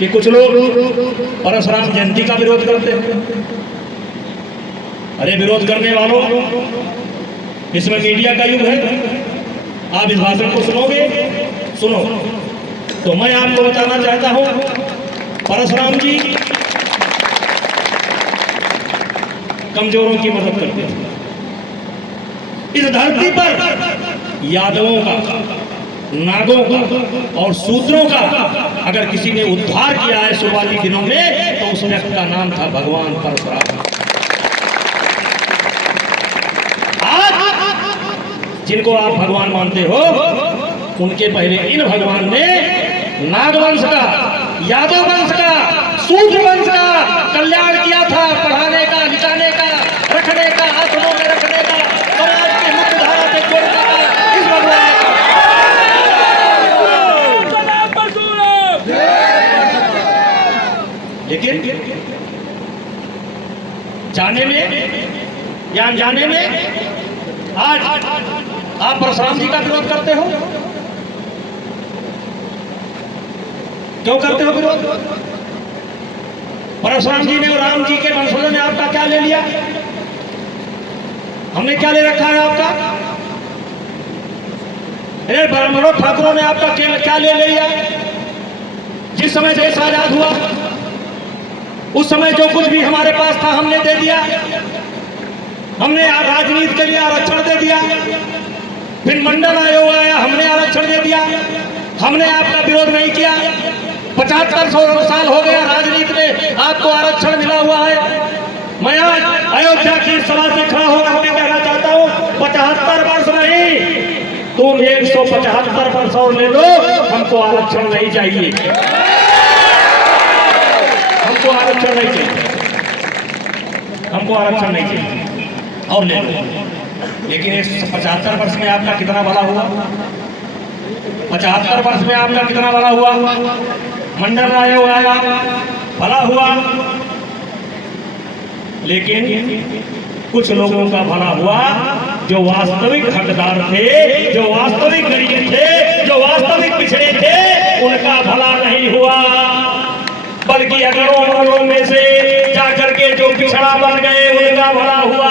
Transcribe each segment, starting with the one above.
कि कुछ लोग परशुराम जयंती का विरोध करते हैं। अरे विरोध करने वालों, इसमें मीडिया का युग है, आप इस भाषण को सुनोगे, सुनो। तो मैं आपको बताना चाहता हूं, परशुराम जी कमजोरों की मदद करते थे। इस धरती पर यादवों का, नागों का और शूद्रों का अगर किसी ने उद्धार किया है शुरुआती दिनों में, तो उस व्यक्ति का नाम था भगवान परशुराम। आज जिनको आप भगवान मानते हो, उनके पहले इन भगवान ने नागवंश का, यादव वंश का, शूद्र वंश का कल्याण किया था, पढ़ाने का, लिखाने का, रखने का, आश्रमों में रखने का, समाज की मुख्य धारा से जोड़ने का इस भगवान ने। लेकिन जाने में या अनजाने में आज आप परशुराम जी का विरोध करते हो। क्यों करते हो विरोध? परशुराम जी ने और राम जी के वंशजों ने आपका क्या ले लिया? हमने क्या ले रखा है आपका? अरे मनोहर ठाकुरों ने आपका क्या ले लिया? जिस समय देश आजाद हुआ उस समय जो कुछ भी हमारे पास था हमने दे दिया। हमने राजनीति के लिए आरक्षण दे दिया, फिर मंडल आयोग आया, हमने आरक्षण दे दिया। हमने आपका विरोध नहीं किया। 75 साल हो गया राजनीति में आपको आरक्षण मिला हुआ है। मैं आज अयोध्या की सभा से खड़ा होकर के कहना चाहता हूँ, 75 वर्ष नहीं, तुम 175 वर्ष और ले लो, हमको आरक्षण नहीं चाहिए, हमको आरक्षण नहीं चाहिए, हमको आरक्षण नहीं चाहिए और ले लो। लेकिन इस 75 वर्ष में आपका कितना भला हुआ? 75 वर्ष में आपका कितना भला हुआ? मंडल आयोग आया, भला हुआ, लेकिन कुछ लोगों का भला हुआ जो वास्तविक हकदार थे, जो वास्तविक गरीब थे, जो वास्तविक पिछड़े थे, उनका भला नहीं हुआ। बल्कि अगड़ों मगड़ों में से जाकर के जो पिछड़ा बन गए उनका भला हुआ।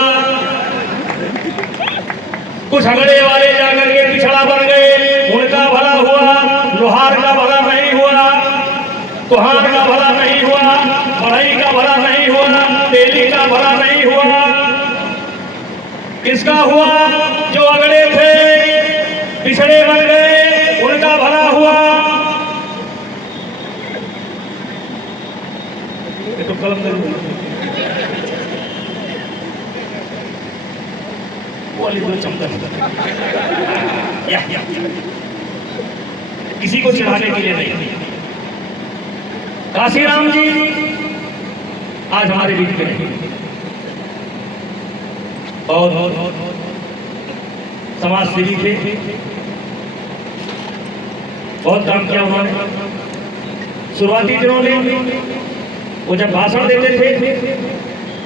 कुछ अगड़े वाले जाकर के पिछड़ा बन गए, उनका भला हुआ। लोहार का भला नहीं हुआ, कुम्हार का भला नहीं हुआ, बढ़ई का भला नहीं हुआ, तेली का भला नहीं हुआ। किसका हुआ? जो अगड़े थे, पिछड़े बन गए, उनका भला हुआ। तो कलम वाली दो चमका, किसी को चिढ़ाने के लिए नहीं। काशीराम जी आज हमारे बीच में नहीं, बहुत समाज सेवी थे, बहुत काम किया उन्होंने। शुरुआती दिनों में वो जब भाषण देते थे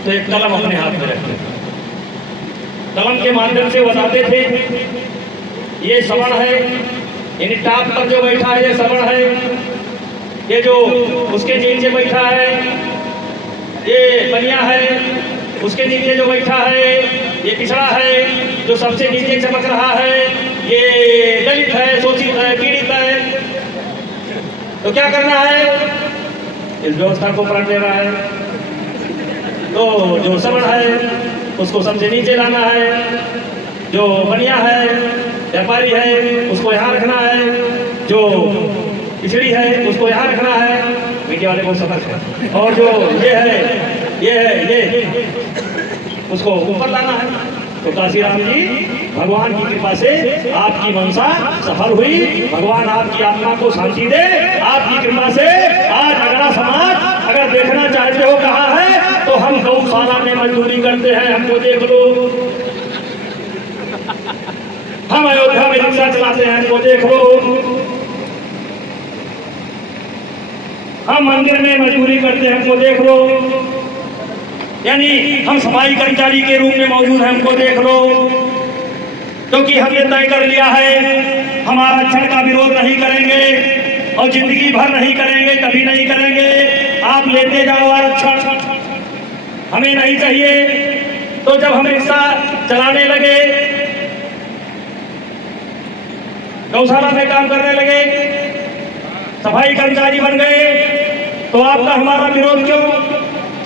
तो एक कलम अपने हाथ में रखते थे, कलम के माध्यम से बताते थे ये श्रवण है, यानी टाप पर जो बैठा है ये श्रवण है, ये जो उसके नीचे बैठा है ये बनिया है, उसके नीचे जो बैठा है ये पिछड़ा है, जो सबसे नीचे चमक रहा है ये दलित है, शोषित है, पीड़ित है। तो क्या करना है? इस व्यवस्था को पलट देना है। तो जो श्रवण है उसको सबसे नीचे लाना है, जो बनिया है, व्यापारी है, उसको यहाँ रखना है, जो पिछड़ी है उसको यहाँ रखना है, मीडिया वाले को सतर्क है, और जो ये उसको ऊपर लाना है। तो काशीराम जी भगवान की कृपा से आपकी मनसा सफल हुई, भगवान आपकी आत्मा को शांति दे। आपकी कृपा से आज अगड़ा समाज अगर देखना चाहते हो कहाँ है, तो हम गौशाला में मजदूरी करते हैं, हमको देख लो। हम अयोध्या में रिक्शा चलाते हैं, हमको देख लो। हम मंदिर में मजदूरी करते हैं, हमको देख लो। यानी हम सफाई कर्मचारी के रूप में मौजूद हैं, हमको देख लो। क्योंकि हमने तय कर लिया है हम आरक्षण का विरोध नहीं करेंगे, और जिंदगी भर नहीं करेंगे, कभी नहीं करेंगे। आप लेते जाओ आरक्षण, हमें नहीं चाहिए। तो जब हम रिक्शा चलाने लगे, गौशाला में काम करने लगे, सफाई कर्मचारी बन गए, तो आपका हमारा विरोध क्यों?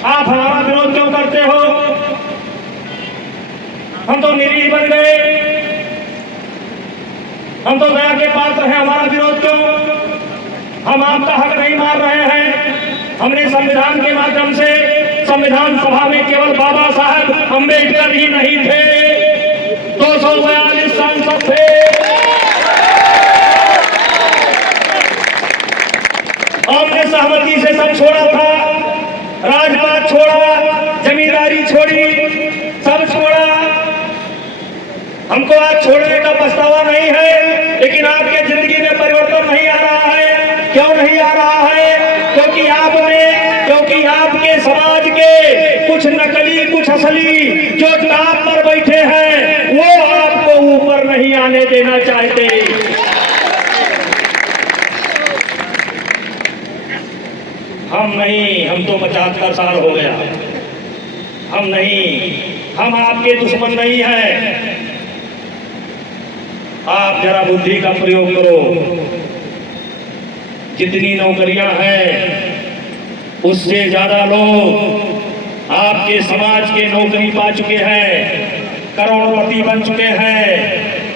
आप हमारा विरोध क्यों करते हो? हम तो निरीह बन गए, हम तो दया के पात्र हैं, हमारा विरोध क्यों? हम आपका हक नहीं मार रहे हैं। हमने संविधान के माध्यम से, संविधान सभा में केवल बाबा साहब अम्बेडकर ही नहीं थे, 242 सांसद थे। हमने सहमति से सब छोड़ा था, राजपाट छोड़ा, जमींदारी छोड़ी, सब छोड़ा। हमको आज छोड़ने का पछतावा नहीं है, लेकिन आपके जिंदगी में परिवर्तन नहीं आ रहा है। क्यों नहीं आ रहा है? क्योंकि आपके समाज के कुछ नकली, कुछ असली जो टॉप पर बैठे हैं, वो आपको ऊपर नहीं आने देना चाहते। हम नहीं, हम तो 75 साल हो गया। हम नहीं, हम आपके दुश्मन नहीं हैं। आप जरा बुद्धि का प्रयोग करो। जितनी नौकरियां हैं, उससे ज्यादा लोग आपके समाज के नौकरी पा चुके हैं, करोड़पति बन चुके हैं,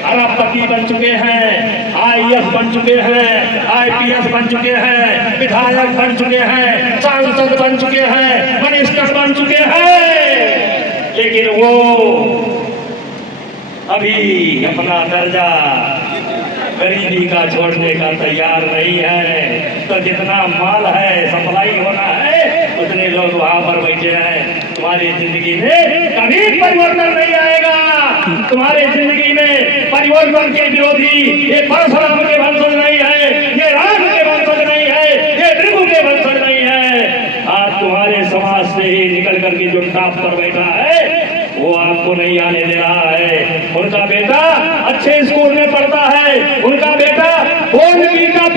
अरबपति बन चुके हैं, आईएएस बन चुके हैं, आईपीएस बन चुके हैं, विधायक बन चुके हैं, सांसद बन चुके हैं, मिनिस्टर बन चुके हैं। लेकिन वो अभी अपना दर्जा गरीबी का छोड़ने का तैयार नहीं है। तो जितना माल है, सप्लाई होना है, उतने लोग वहां पर बैठे हैं। तुम्हारी जिंदगी में कभी परिवर्तन नहीं आएगा। तुम्हारे जिंदगी में परिवर्तन के विरोधी ये परशुराम के वंशज नहीं है, ये राम के वंशज नहीं है, ये भृगु के वंशज नहीं है। आज तुम्हारे समाज से ही निकल करके जो टॉप पर बैठा है, वो आपको नहीं आने दे रहा है। उनका बेटा अच्छे स्कूल में पढ़ता है, उनका बेटा 4 का